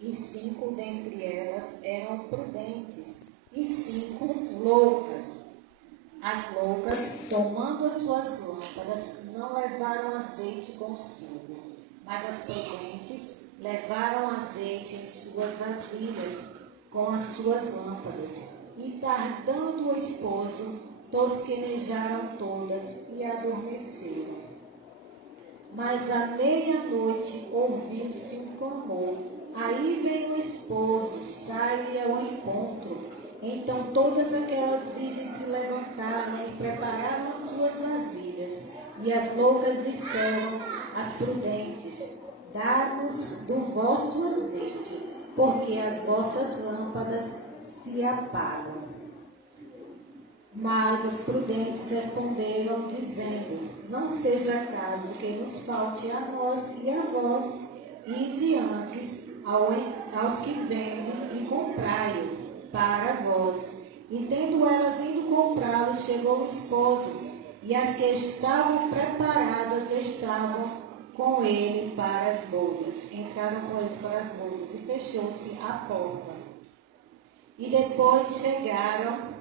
e 5 dentre elas eram prudentes, e 5 loucas. As loucas, tomando as suas lâmpadas, não levaram azeite consigo, mas as prudentes levaram azeite em suas vasilhas com as suas lâmpadas. E tardando o esposo, tosquenejaram todas e adormeceram. Mas à meia-noite ouviu-se um clamor. Aí vem o esposo, sai-lhe ao encontro. Então todas aquelas virgens se levantaram e prepararam as suas vasilhas. E as loucas disseram às prudentes: dá-nos do vosso azeite, porque as vossas lâmpadas se apagam. Mas as prudentes responderam, dizendo: não seja caso que nos falte a nós e a vós, e diante aos que vendem, e comprai-o para vós. E tendo elas ido comprá-lo, chegou o esposo, e as que estavam preparadas estavam com ele para as bodas. Entraram com eles para as bodas, e fechou-se a porta. E depois chegaram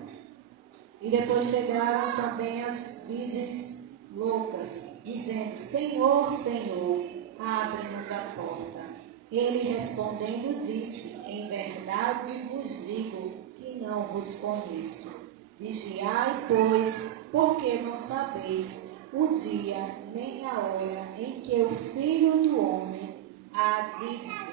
também as virgens loucas, dizendo: Senhor, Senhor, abre-nos a porta. Ele respondendo disse: em verdade vos digo que não vos conheço. Vigiai, pois, porque não sabeis o dia nem a hora em que o Filho do Homem há de vir.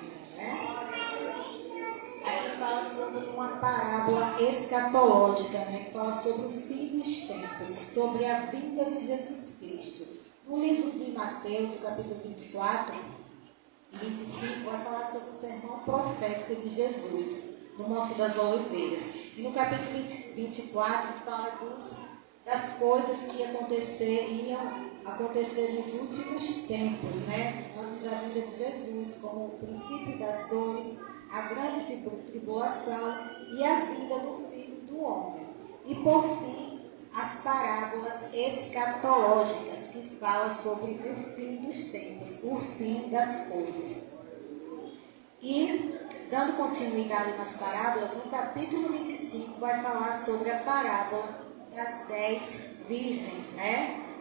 Aí fala sobre uma parábola escatológica, que fala sobre o fim dos tempos, sobre a vinda de Jesus Cristo. No livro de Mateus, capítulo 24 e 25, vai falar sobre o sermão profético de Jesus, no Monte das Oliveiras. E no capítulo 24 fala das coisas que iam acontecer nos últimos tempos, antes da vinda de Jesus, como o princípio das dores, a grande tribulação e a vinda do Filho do Homem. E por fim, as parábolas escatológicas, que falam sobre o fim dos tempos, o fim das coisas. E, dando continuidade nas parábolas, no capítulo 25 vai falar sobre a parábola das 10 virgens,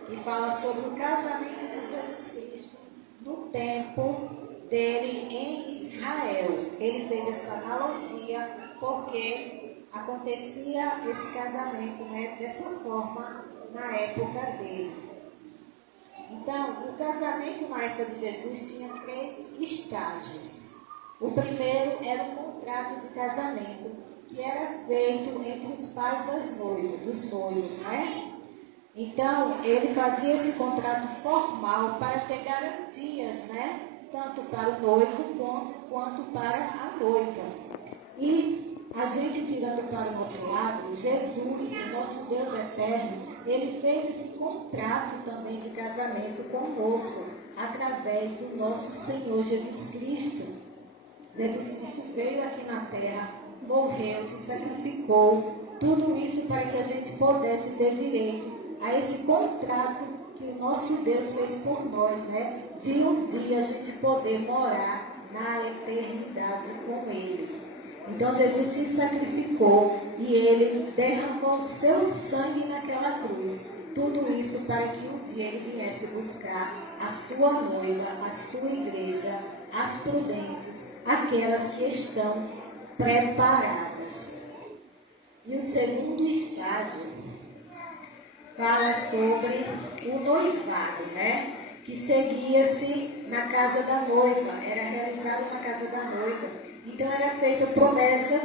que fala sobre o casamento de Jesus Cristo no tempo dele em Israel. Ele fez essa analogia porque acontecia esse casamento dessa forma na época dele. Então, o casamento na época de Jesus tinha 3 estágios. O primeiro era o contrato de casamento, que era feito entre os pais dos noivos, Então, ele fazia esse contrato formal para ter garantias, tanto para o noivo quanto para a noiva. E a gente, tirando para o nosso lado, Jesus, o nosso Deus eterno, ele fez esse contrato também de casamento conosco, através do nosso Senhor Jesus Cristo. Jesus Cristo veio aqui na terra, morreu, se sacrificou, tudo isso para que a gente pudesse ter direito a esse contrato que o nosso Deus fez por nós, de um dia a gente poder morar na eternidade com Ele. Então Jesus se sacrificou e Ele derramou seu sangue naquela cruz. Tudo isso para que um dia Ele viesse buscar a sua noiva, a sua igreja, as prudentes, aquelas que estão preparadas. E o segundo estágio fala sobre o noivado, que seguia-se na casa da noiva, era realizado na casa da noiva. Então, era feita promessas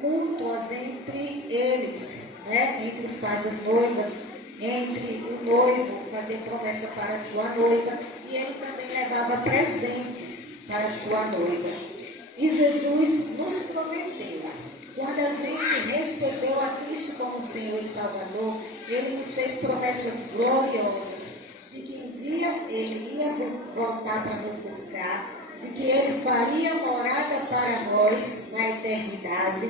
mútuas entre eles, entre os pais das noivas, entre o noivo fazer promessa para a sua noiva, e ele também levava presentes para a sua noiva. E Jesus nos prometeu, quando a gente recebeu a Cristo como Senhor e Salvador, Ele nos fez promessas gloriosas, de que um dia Ele ia voltar para nos buscar, de que Ele faria morada para nós na eternidade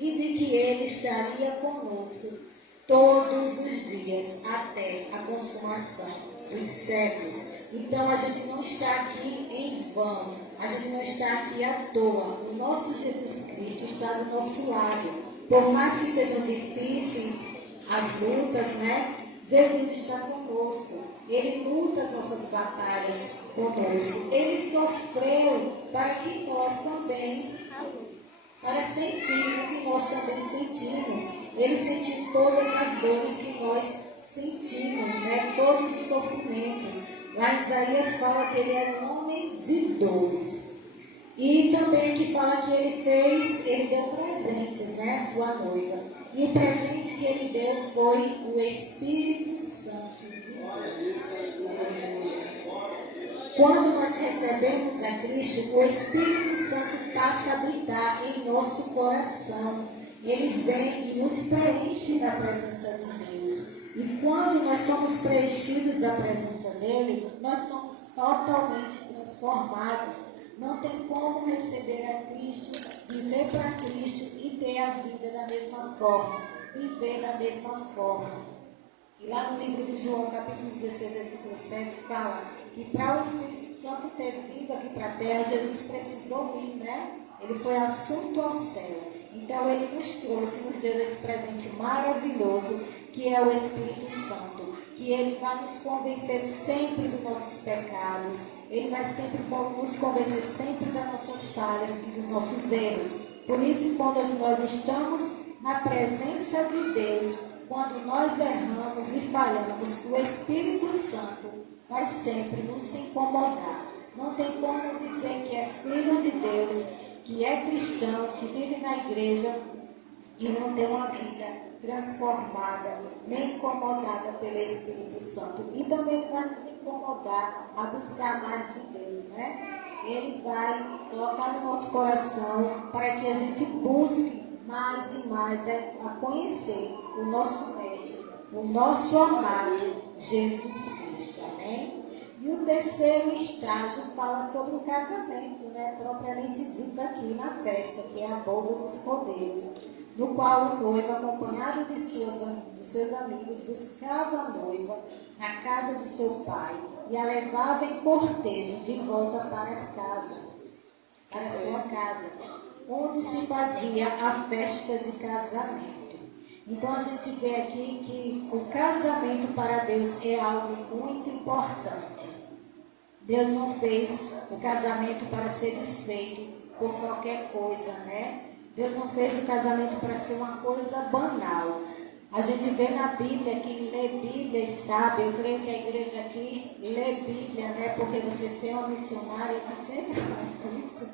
e de que Ele estaria conosco todos os dias até a consumação dos séculos. Então a gente não está aqui em vão, a gente não está aqui à toa. O nosso Jesus Cristo está do nosso lado. Por mais que sejam difíceis as lutas, né? Jesus está conosco. Ele luta as nossas batalhas conosco. Ele sofreu para que nós também, para sentir o que nós também sentimos. Ele sentiu todas as dores que nós sentimos, né? Todos os sofrimentos. Lá em Isaías fala que ele era um homem de dores. E também que fala que ele deu presentes, né? A sua noiva. E o presente que ele deu foi o Espírito Santo de Deus. Quando nós recebemos a Cristo, o Espírito Santo passa a habitar em nosso coração. Ele vem e nos preenche da presença de Deus. E quando nós somos preenchidos da presença dele, nós somos totalmente transformados. Não tem como receber a Cristo, viver para Cristo e ter a vida da mesma forma, viver da mesma forma. E lá no livro de João, capítulo 16, versículo 7, fala que para o Espírito Santo ter vindo aqui para a terra, Jesus precisou ir, né? Ele foi assunto ao céu. Então ele nos trouxe, nos deu esse presente maravilhoso, que é o Espírito Santo, que ele vai nos convencer sempre dos nossos pecados, ele vai sempre nos convencer sempre das nossas falhas e dos nossos erros. Por isso, quando nós estamos na presença de Deus, quando nós erramos e falhamos, o Espírito Santo vai sempre nos incomodar. Não tem como dizer que é filho de Deus, que é cristão, que vive na igreja e não tem uma vida transformada, nem incomodada pelo Espírito Santo. E também vai nos incomodar a buscar mais de Deus, né? Ele vai colocar no nosso coração para que a gente busque mais e mais a conhecer o nosso Mestre, o nosso amado Jesus Cristo. Amém? E o terceiro estágio fala sobre o casamento, né? Propriamente dito aqui na festa, que é a boda dos cordeiros, no qual o noivo, acompanhado de seus amigos, buscava a noiva na casa de seu pai e a levava em cortejo de volta para sua casa, onde se fazia a festa de casamento. Então a gente vê aqui que o casamento para Deus é algo muito importante. Deus não fez o casamento para ser desfeito por qualquer coisa, né? Deus não fez o casamento para ser uma coisa banal. A gente vê na Bíblia que lê Bíblia e sabe, eu creio que a igreja aqui lê Bíblia, né? Porque vocês têm uma missionária que sempre faz isso.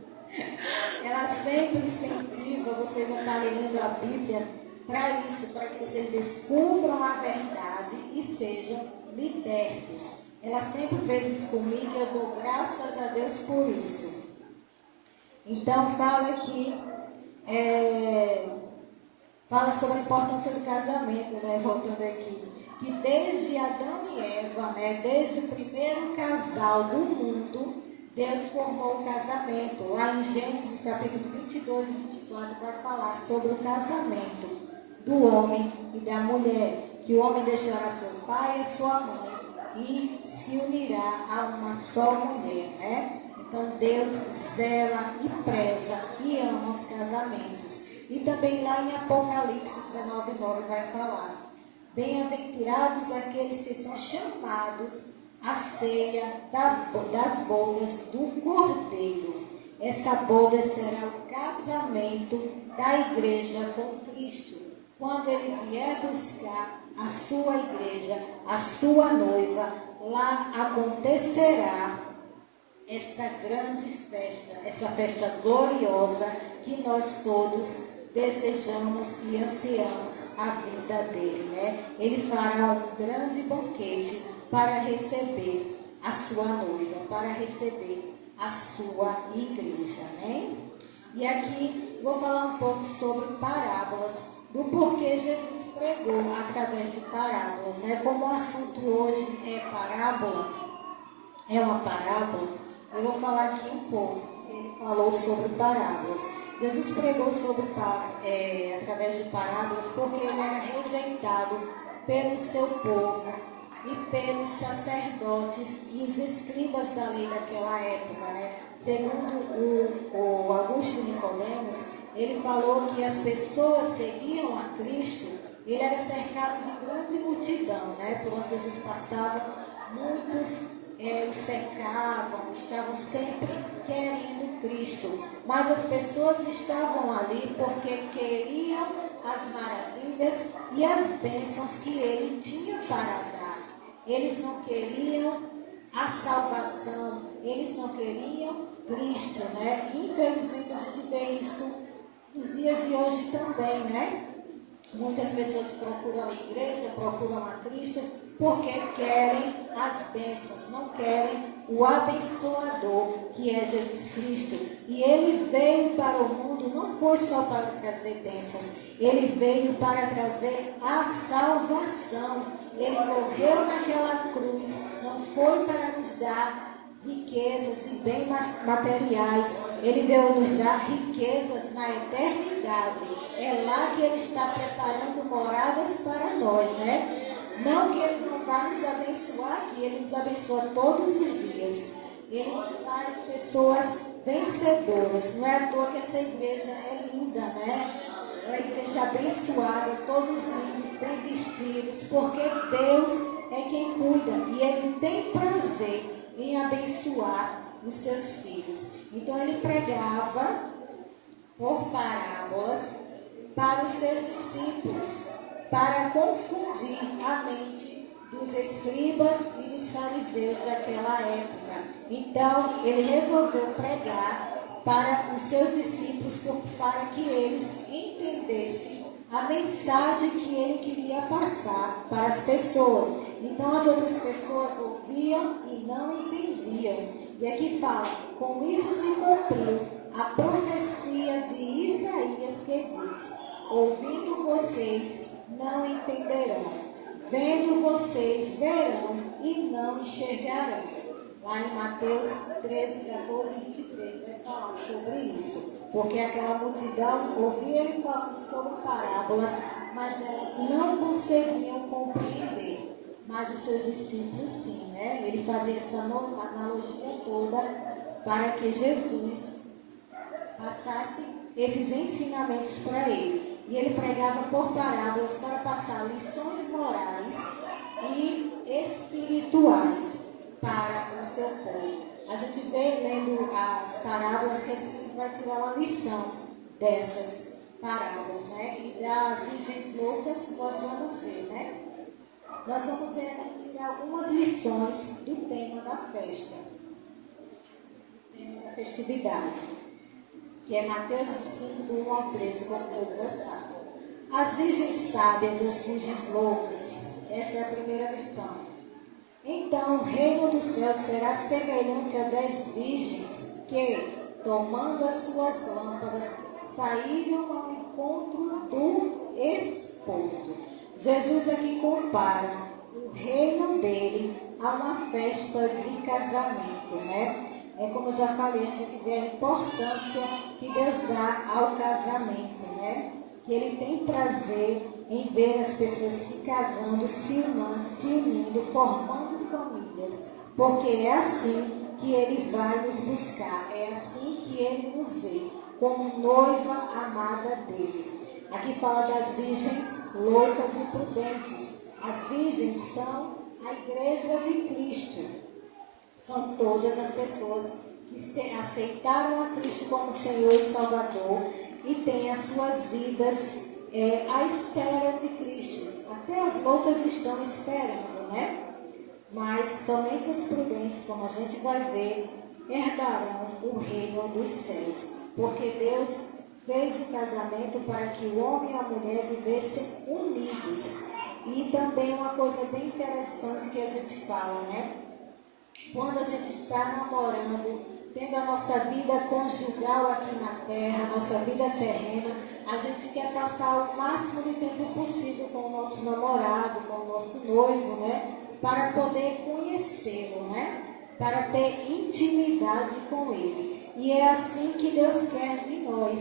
Ela sempre incentiva vocês a estarem lendo a Bíblia para isso, para que vocês descubram a verdade e sejam libertos. Ela sempre fez isso comigo e eu dou graças a Deus por isso. Então fala aqui, fala sobre a importância do casamento, né? Voltando aqui, que desde Adão e Eva, né? Desde o primeiro casal do mundo, Deus formou o casamento. Lá em Gênesis capítulo 22 e 24 vai falar sobre o casamento do homem e da mulher, que o homem deixará seu pai e sua mãe e se unirá a uma só mulher, né? Então Deus zela e preza e ama os casamentos. E também lá em Apocalipse 19:9 vai falar: bem-aventurados aqueles que são chamados à ceia das bodas do Cordeiro. Essa boda será o casamento da igreja com Cristo. Quando ele vier buscar a sua igreja, a sua noiva, lá acontecerá essa grande festa, essa festa gloriosa que nós todos desejamos e ansiamos a vinda dele, né? Ele fará um grande banquete para receber a sua noiva, para receber a sua igreja, né? E aqui vou falar um pouco sobre parábolas, do porquê Jesus pregou através de parábolas, né? Como o assunto hoje é parábola, é uma parábola, eu vou falar aqui um pouco. Ele falou sobre parábolas. Jesus pregou através de parábolas porque ele era rejeitado pelo seu povo, e pelos sacerdotes e os escribas da lei daquela época, né? Segundo o Augusto Nicodemos, ele falou que as pessoas seguiam a Cristo. Ele era cercado de grande multidão, né? Por onde Jesus passava, muitos o cercavam, estavam sempre querendo Cristo. Mas as pessoas estavam ali porque queriam as maravilhas e as bênçãos que ele tinha para dar. Eles não queriam a salvação, eles não queriam Cristo, né? Infelizmente a gente vê isso nos dias de hoje também, né? Muitas pessoas procuram a igreja, procuram a Cristo, porque querem as bênçãos, não querem o abençoador, que é Jesus Cristo. E ele veio para o mundo, não foi só para trazer bênçãos, ele veio para trazer a salvação. Ele morreu naquela cruz, não foi para nos dar riquezas e bens materiais, ele veio nos dar riquezas na eternidade. É lá que ele está preparando moradas para nós, né? Não que ele não vá nos abençoar, que ele nos abençoa todos os dias. Ele nos faz pessoas vencedoras. Não é à toa que essa igreja é linda, né? É uma igreja abençoada, todos lindos, bem vestidos, porque Deus é quem cuida e ele tem prazer em abençoar os seus filhos. Então ele pregava por parábolas para os seus discípulos, para confundir a mente dos escribas e dos fariseus daquela época. Então, ele resolveu pregar para os seus discípulos para que eles entendessem a mensagem que ele queria passar para as pessoas. Então, as outras pessoas ouviam e não entendiam. E aqui fala, com isso se cumpriu a profecia de Isaías que diz: ouvindo vocês não entenderão, vendo vocês verão e não enxergarão. Lá em Mateus 13, 14 e 23 vai falar sobre isso. Porque aquela multidão ouvia ele falando sobre parábolas, mas elas não conseguiam compreender. Mas os seus discípulos sim, né? Ele fazia essa analogia toda para que Jesus passasse esses ensinamentos para ele. E ele pregava por parábolas para passar lições morais e espirituais para o seu povo. A gente vê lendo as parábolas que ele sempre vai tirar uma lição dessas parábolas, né? E das virgens loucas nós vamos ver, né? Nós vamos ver aqui tirar algumas lições do tema da festa, da festividade, que é Mateus 25, do 1 ao 13, como todos já sabem. As virgens sábias e as virgens loucas, essa é a primeira lição. Então o reino do céu será semelhante a 10 virgens que, tomando as suas lâmpadas, saíram ao encontro do esposo. Jesus aqui compara o reino dele a uma festa de casamento, né? É como eu já falei, a gente vê a importância que Deus dá ao casamento, né? Que ele tem prazer em ver as pessoas se casando, se unindo, formando famílias. Porque é assim que ele vai nos buscar, é assim que ele nos vê, como noiva amada dele. Aqui fala das virgens loucas e prudentes. As virgens são a igreja de Cristo. São todas as pessoas que aceitaram a Cristo como Senhor e Salvador e têm as suas vidas à espera de Cristo. Até as loucas estão esperando, né? Mas somente os prudentes, como a gente vai ver, herdarão o reino dos céus. Porque Deus fez o casamento para que o homem e a mulher vivessem unidos. E também uma coisa bem interessante que a gente fala, né? Quando a gente está namorando, tendo a nossa vida conjugal aqui na terra, a nossa vida terrena, a gente quer passar o máximo de tempo possível com o nosso namorado, com o nosso noivo, né? Para poder conhecê-lo, né? Para ter intimidade com ele. E é assim que Deus quer de nós.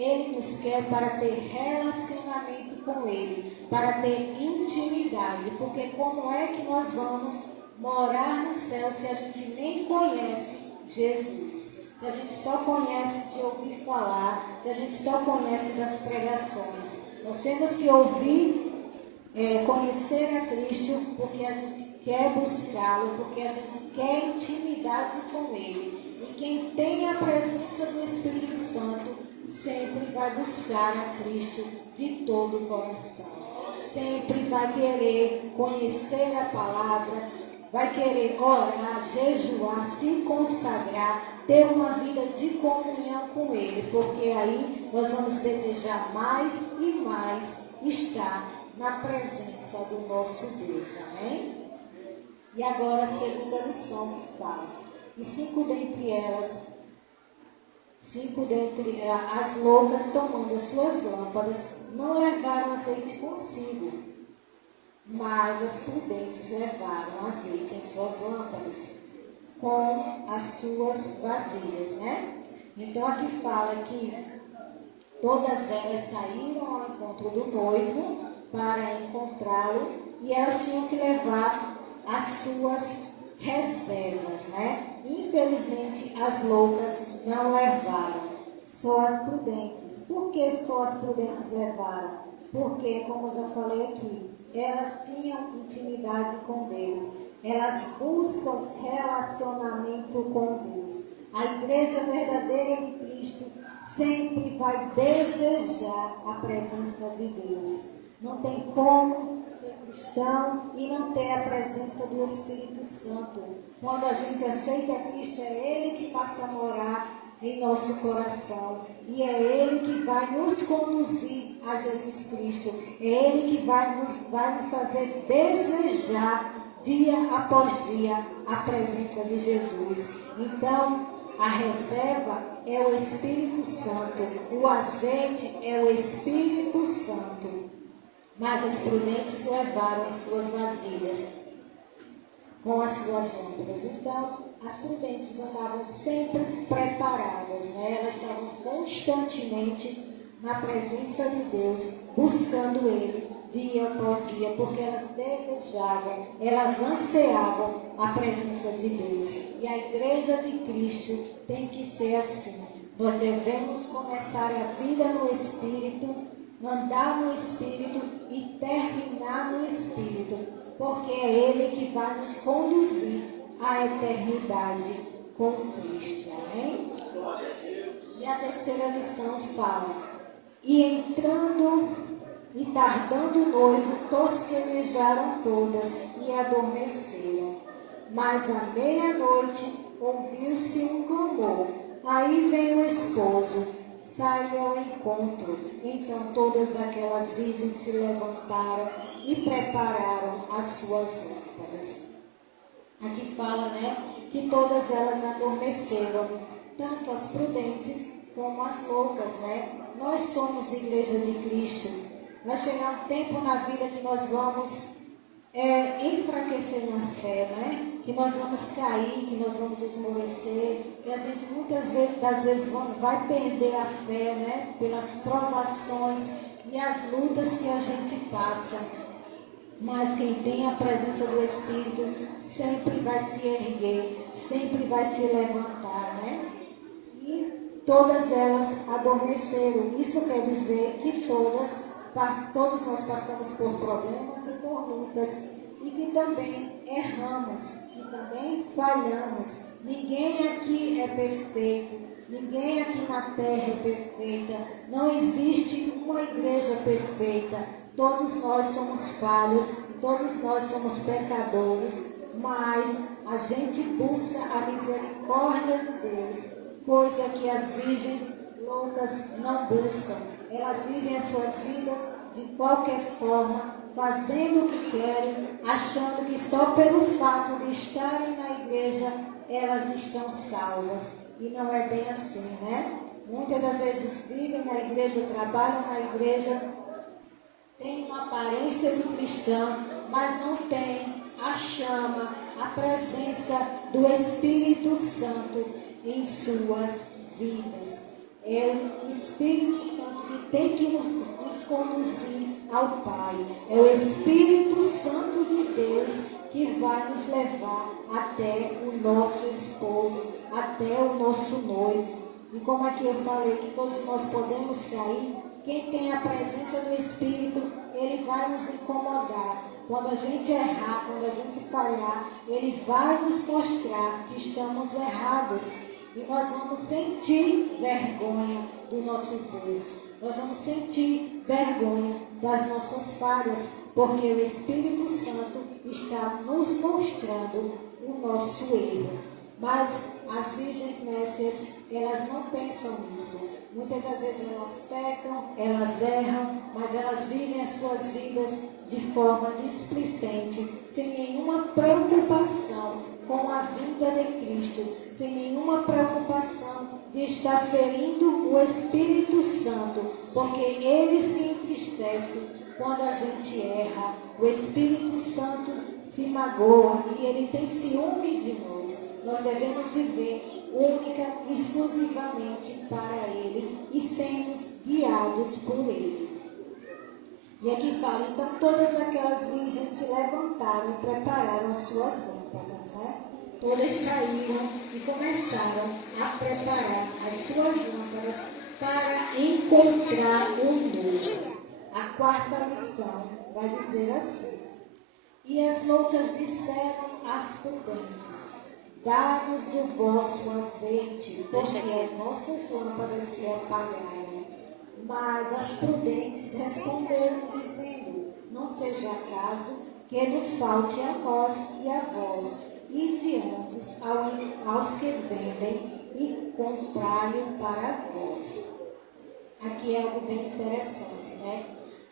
Ele nos quer para ter relacionamento com Ele, para ter intimidade, porque como é que nós vamos morar no céu se a gente nem conhece Jesus? Se a gente só conhece de ouvir falar, se a gente só conhece das pregações. Nós temos que ouvir, conhecer a Cristo, porque a gente quer buscá-lo, porque a gente quer intimidade com Ele. E quem tem a presença do Espírito Santo sempre vai buscar a Cristo de todo o coração. Sempre vai querer conhecer a palavra, vai querer orar, jejuar, se consagrar, ter uma vida de comunhão com Ele, porque aí nós vamos desejar mais e mais estar na presença do nosso Deus. Amém? E agora a segunda lição que fala. E cinco dentre as loucas, tomando as suas lâmpadas, não levaram azeite consigo, mas as prudentes levaram azeite em suas lâmpadas, com as suas vasilhas, né? Então aqui fala que todas elas saíram ao encontro do noivo para encontrá-lo, e elas tinham que levar as suas reservas, né? Infelizmente as loucas não levaram, só as prudentes. Por que só as prudentes levaram? Porque, como eu já falei aqui, elas tinham intimidade com Deus, elas buscam relacionamento com Deus. A igreja verdadeira de Cristo sempre vai desejar a presença de Deus. Não tem como ser cristão e não ter a presença do Espírito Santo. Quando a gente aceita Cristo, é Ele que passa a morar em nosso coração. E é Ele que vai nos conduzir a Jesus Cristo. É Ele que vai nos fazer desejar, dia após dia, a presença de Jesus. Então, a reserva é o Espírito Santo. O azeite é o Espírito Santo. Mas as prudentes levaram as suas vasilhas com as suas lâmpadas. Então, as prudentes andavam sempre preparadas, né? Elas estavam constantemente na presença de Deus, buscando Ele dia após dia, porque elas desejavam, elas ansiavam a presença de Deus. E a igreja de Cristo tem que ser assim. Nós devemos começar a vida no Espírito, andar no Espírito e terminar no Espírito, porque é Ele que vai nos conduzir à eternidade com Cristo. Amém? E a terceira lição fala: e entrando e tardando o noivo, tosquenejaram todas e adormeceram. Mas à meia-noite ouviu-se um clamor. Aí veio o esposo, saiu ao encontro. Então todas aquelas virgens se levantaram e prepararam as suas lâmpadas. Aqui fala, né, que todas elas adormeceram, tanto as prudentes como as loucas, né? Nós somos igreja de Cristo. Vai chegar um tempo na vida que nós vamos enfraquecer na fé, né? Que nós vamos cair, que nós vamos esmorecer, que a gente muitas das vezes vai perder a fé, né? Pelas provações e as lutas que a gente passa. Mas quem tem a presença do Espírito sempre vai se erguer, sempre vai se levantar, né? E todas elas adormeceram. Isso quer dizer que todos nós passamos por problemas e por lutas, e que também erramos, que também falhamos. Ninguém aqui é perfeito, ninguém aqui na terra é perfeita, não existe uma igreja perfeita. Todos nós somos falhos, todos nós somos pecadores, mas a gente busca a misericórdia de Deus, coisa que as virgens loucas não buscam. Elas vivem as suas vidas de qualquer forma, fazendo o que querem, achando que só pelo fato de estarem na igreja elas estão salvas. E não é bem assim, né? Muitas das vezes vivem na igreja, trabalham na igreja, têm uma aparência de cristão, mas não têm a chama, a presença do Espírito Santo em suas vidas. É o Espírito Santo que tem que nos conduzir ao Pai. É o Espírito Santo de Deus que vai nos levar até o nosso esposo, até o nosso noivo. E como aqui eu falei que todos nós podemos cair, quem tem a presença do Espírito, ele vai nos incomodar. Quando a gente errar, quando a gente falhar, ele vai nos mostrar que estamos errados. E nós vamos sentir vergonha dos nossos erros. Nós vamos sentir vergonha das nossas falhas, porque o Espírito Santo está nos mostrando o nosso erro. Mas as virgens nécias, elas não pensam nisso. Muitas das vezes elas pecam, elas erram, mas elas vivem as suas vidas de forma displicente, sem nenhuma preocupação com a vinda de Cristo, sem nenhuma preocupação de estar ferindo o Espírito Santo, porque ele se entristece quando a gente erra. O Espírito Santo se magoa e ele tem ciúmes de nós. Nós devemos viver única e exclusivamente para ele e sermos guiados por ele. E aqui fala, então todas aquelas virgens se levantaram e prepararam as suas lâmpadas, né? Todas saíram e começaram a preparar as suas lâmpadas para encontrar o noivo. A quarta lição vai dizer assim: e as loucas disseram às prudentes: dá-nos do vosso azeite, porque as nossas lâmpadas se apagaram. Mas as prudentes responderam, dizendo: não seja acaso que nos falte a nós e a vós, e diante aos que vendem, e comprai-o para vós. Aqui é algo bem interessante, né?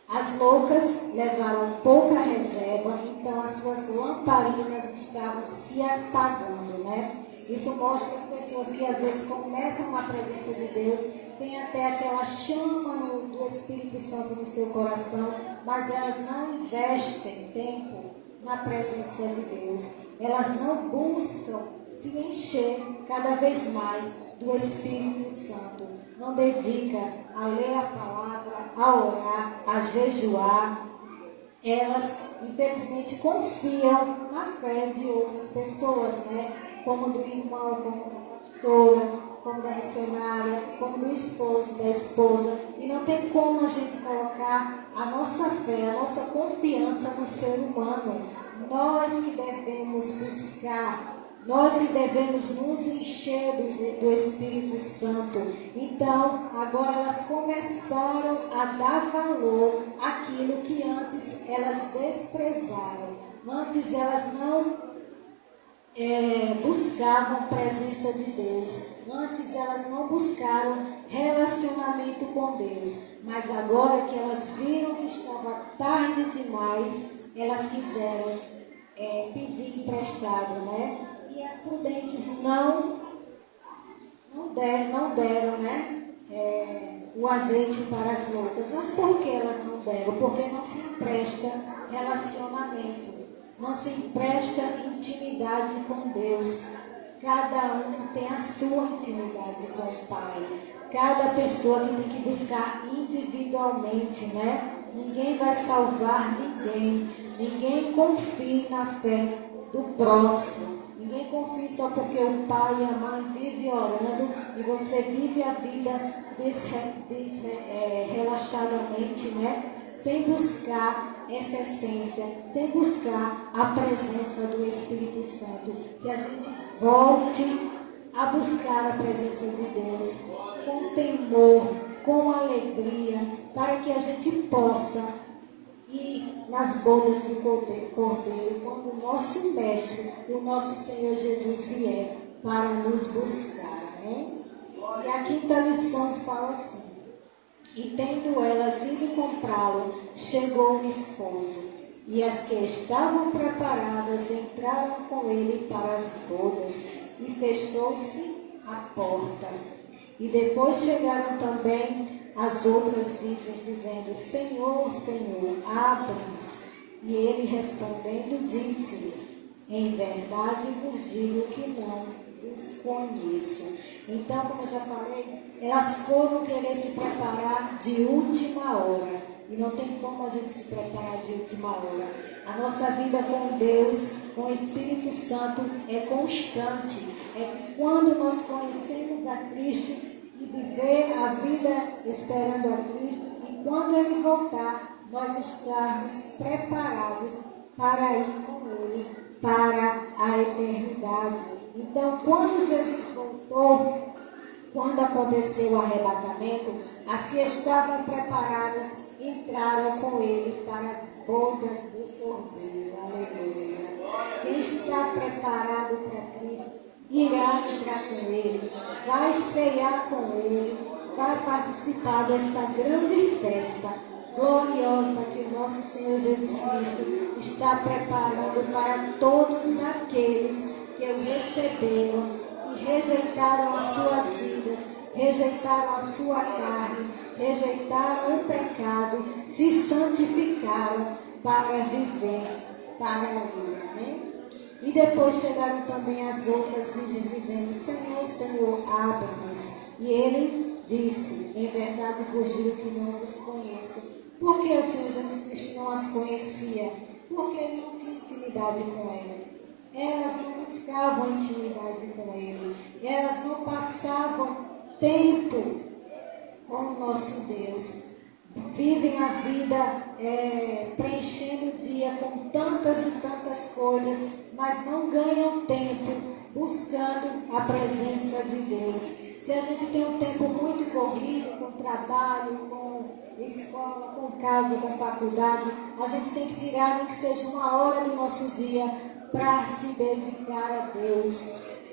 As loucas levaram pouca reserva, então as suas lamparinas estavam se apagando, né? Isso mostra as pessoas que às vezes começam na presença de Deus, tem até aquela chama do Espírito Santo no seu coração, mas elas não investem tempo na presença de Deus. Elas não buscam se encher cada vez mais do Espírito Santo. Não dedica a ler a palavra, a orar, a jejuar. Elas, infelizmente, confiam na fé de outras pessoas, né? Como do irmão, como da pastora, como da missionária, como do esposo, da esposa. E não tem como a gente colocar a nossa fé, a nossa confiança no ser humano. Nós que devemos buscar, nós que devemos nos encher do Espírito Santo. Então, agora elas começaram a dar valor àquilo que antes elas desprezaram. Antes elas não buscavam a presença de Deus. Antes elas não buscaram relacionamento com Deus. Mas agora que elas viram que estava tarde demais, elas quiseram pedir emprestado, né? E as prudentes não deram, né? O azeite para as loucas. Mas por que elas não deram? Porque não se empresta relacionamento. Não se empresta intimidade com Deus. Cada um tem a sua intimidade com o Pai. Cada pessoa que tem que buscar individualmente, né? Ninguém vai salvar ninguém. Ninguém confie na fé do próximo. Ninguém confie só porque o pai e a mãe vivem orando e você vive a vida relaxadamente, né? Sem buscar essa essência, sem buscar a presença do Espírito Santo. Que a gente volte a buscar a presença de Deus com temor, com alegria, para que a gente possa ir nas bodas do Cordeiro, quando o nosso Mestre, o nosso Senhor Jesus vier para nos buscar. Amém? E a quinta lição fala assim: e tendo elas ido comprá-lo, chegou o esposo, e as que estavam preparadas entraram com ele para as bodas, e fechou-se a porta. E depois chegaram também as outras virgens, dizendo: Senhor, Senhor, abra-nos. E ele respondendo disse-lhes: em verdade vos digo que não vos conheço. Então, como eu já falei, elas foram querer se preparar de última hora. E não tem como a gente se preparar de última hora. A nossa vida com Deus, com o Espírito Santo, é constante. É que quando nós conhecemos a Cristo e viver a vida esperando a Cristo, e quando Ele voltar, nós estarmos preparados para ir com Ele para a eternidade. Então, quando Jesus voltou, quando aconteceu o arrebatamento, as que estavam preparadas entraram com Ele para as bodas do Cordeiro. Aleluia. Quem está preparado para Cristo irá entrar com Ele, vai ceiar com Ele, vai participar dessa grande festa gloriosa que o nosso Senhor Jesus Cristo está preparando para todos aqueles que o receberam e rejeitaram as suas vidas, rejeitaram a sua carne, rejeitaram o pecado, se santificaram para viver para Ele. Amém? E depois chegaram também as outras virgens dizendo: Senhor, Senhor, abre-nos. E ele disse: em verdade vos digo que não vos conheço. Por que o Senhor Jesus Cristo não as conhecia? Porque ele não tinha intimidade com elas. Elas não buscavam intimidade com Ele. Elas não passavam tempo com o nosso Deus. Vivem a vida preenchendo o dia com tantas e tantas coisas, mas não ganham tempo buscando a presença de Deus. Se a gente tem um tempo muito corrido, com trabalho, com escola, com casa, com faculdade, a gente tem que tirar nem que seja uma hora do nosso dia para se dedicar a Deus.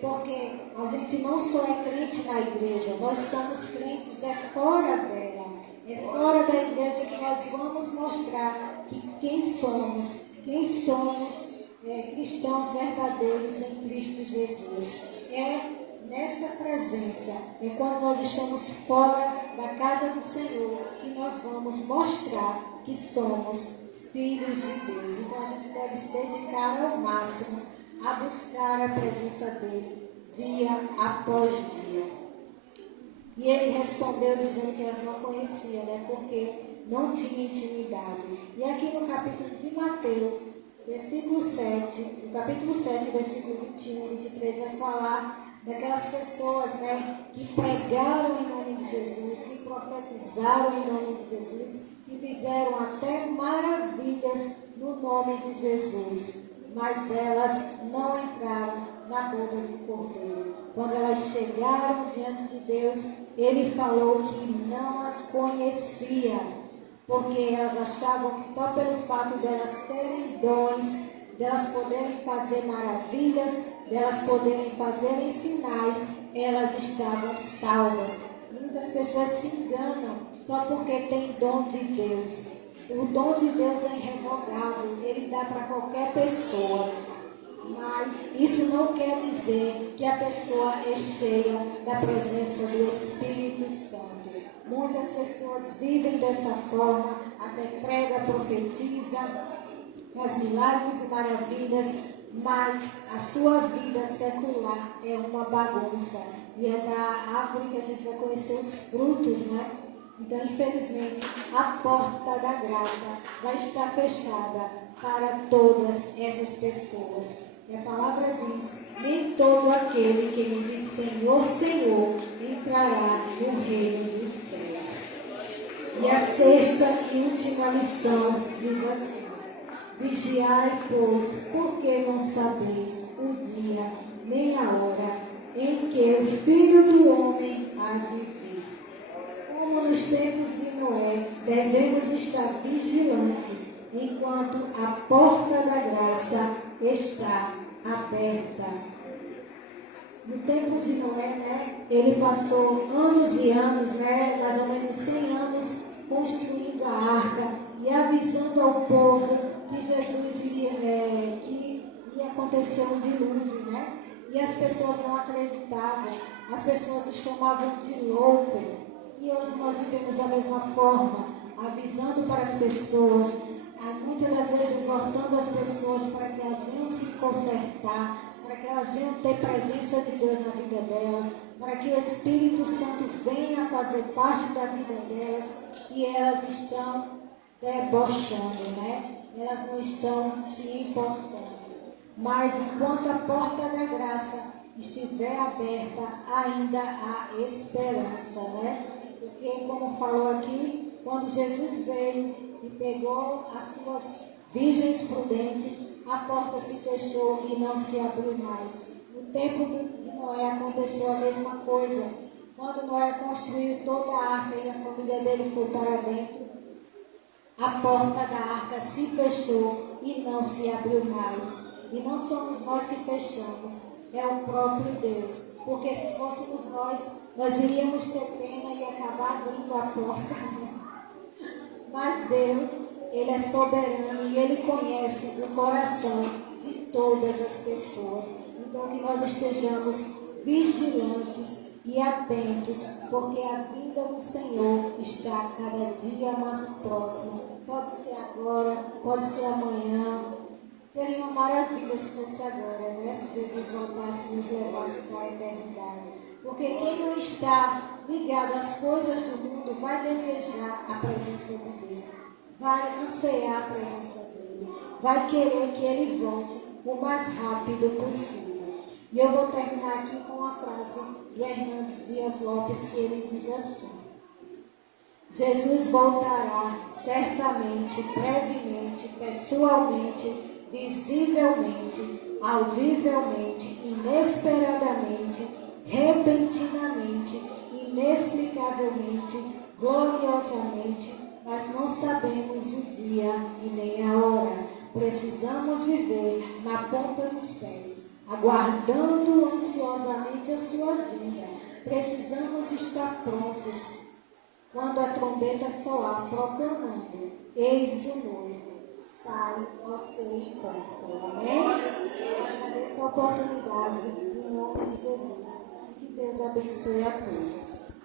Porque a gente não só é crente na igreja, nós somos crentes fora dela. É fora da igreja que nós vamos mostrar que quem somos cristãos verdadeiros em Cristo Jesus. É nessa presença, é quando nós estamos fora da casa do Senhor, que nós vamos mostrar que somos filhos de Deus. Então a gente deve se dedicar ao máximo a buscar a presença dele, dia após dia. E ele respondeu dizendo que elas não conheciam, né? Porque não tinha intimidade. E aqui no capítulo de Mateus, versículo 7, no capítulo 7, versículo 21 e 23, vai falar daquelas pessoas, né, que pregaram em nome de Jesus, que profetizaram em nome de Jesus, que fizeram até maravilhas no nome de Jesus. Mas elas não entraram na boda do Cordeiro. Quando elas chegaram diante de Deus, ele falou que não as conhecia, porque elas achavam que só pelo fato delas terem dons, delas poderem fazer maravilhas, delas poderem fazer sinais, elas estavam salvas. Muitas pessoas se enganam só porque tem dom de Deus. O dom de Deus é irrevogável, ele dá para qualquer pessoa. Mas isso não quer dizer que a pessoa é cheia da presença do Espírito Santo. Muitas pessoas vivem dessa forma, até prega, profetiza, faz milagres e maravilhas, mas a sua vida secular é uma bagunça. E é da árvore que a gente vai conhecer os frutos, né? Então, infelizmente, a porta da graça vai estar fechada para todas essas pessoas. E a palavra diz: nem todo aquele que me diz Senhor, Senhor, entrará no reino dos céus. E a sexta e última lição diz assim: vigiai, pois, porque não sabeis o dia nem a hora em que o Filho do Homem há de vir. Como nos tempos de Noé, devemos estar vigilantes enquanto a porta da graça está aberta. No tempo de Noé, né, ele passou anos e anos, né, mais ou menos 100 anos, construindo a arca e avisando ao povo que Jesus que ia acontecer um dilúvio, né? E as pessoas não acreditavam, as pessoas o chamavam de louco. E hoje nós vivemos da mesma forma, avisando para as pessoas, muitas das vezes exortando as pessoas para que elas venham se consertar, para que que elas venham ter presença de Deus na vida delas, para que o Espírito Santo venha fazer parte da vida delas, e elas estão debochando, né? Elas não estão se importando. Mas enquanto a porta da graça estiver aberta, ainda há esperança, né? Porque, como falou aqui, quando Jesus veio e pegou as suas virgens prudentes, a porta se fechou e não se abriu mais. No tempo de Noé aconteceu a mesma coisa. Quando Noé construiu toda a arca e a família dele foi para dentro, a porta da arca se fechou e não se abriu mais. E não somos nós que fechamos, é o próprio Deus. Porque se fôssemos nós iríamos ter pena e acabar abrindo a porta. Mas Deus, Ele é soberano e Ele conhece o coração de todas as pessoas. Então que nós estejamos vigilantes e atentos, porque a vinda do Senhor está cada dia mais próxima. Pode ser agora, pode ser amanhã. Seria uma maravilha se fosse agora, né? Se Jesus voltasse e nos levasse para a eternidade. Porque quem não está ligado às coisas do mundo vai desejar a presença de Deus, vai ansiar a presença dele, vai querer que ele volte o mais rápido possível. E eu vou terminar aqui com uma frase do Hernandes Dias Lopes, que ele diz assim: Jesus voltará certamente, brevemente, pessoalmente, visivelmente, audivelmente, inesperadamente, repentinamente, inexplicavelmente, gloriosamente, mas não sabemos o dia e nem a hora. Precisamos viver na ponta dos pés, aguardando ansiosamente a sua vinda. Precisamos estar prontos quando a trombeta soar, proclamando: eis o noivo, sai ao seu encontro. Amém? Eu agradeço a oportunidade em nome de Jesus. Que Deus abençoe a todos.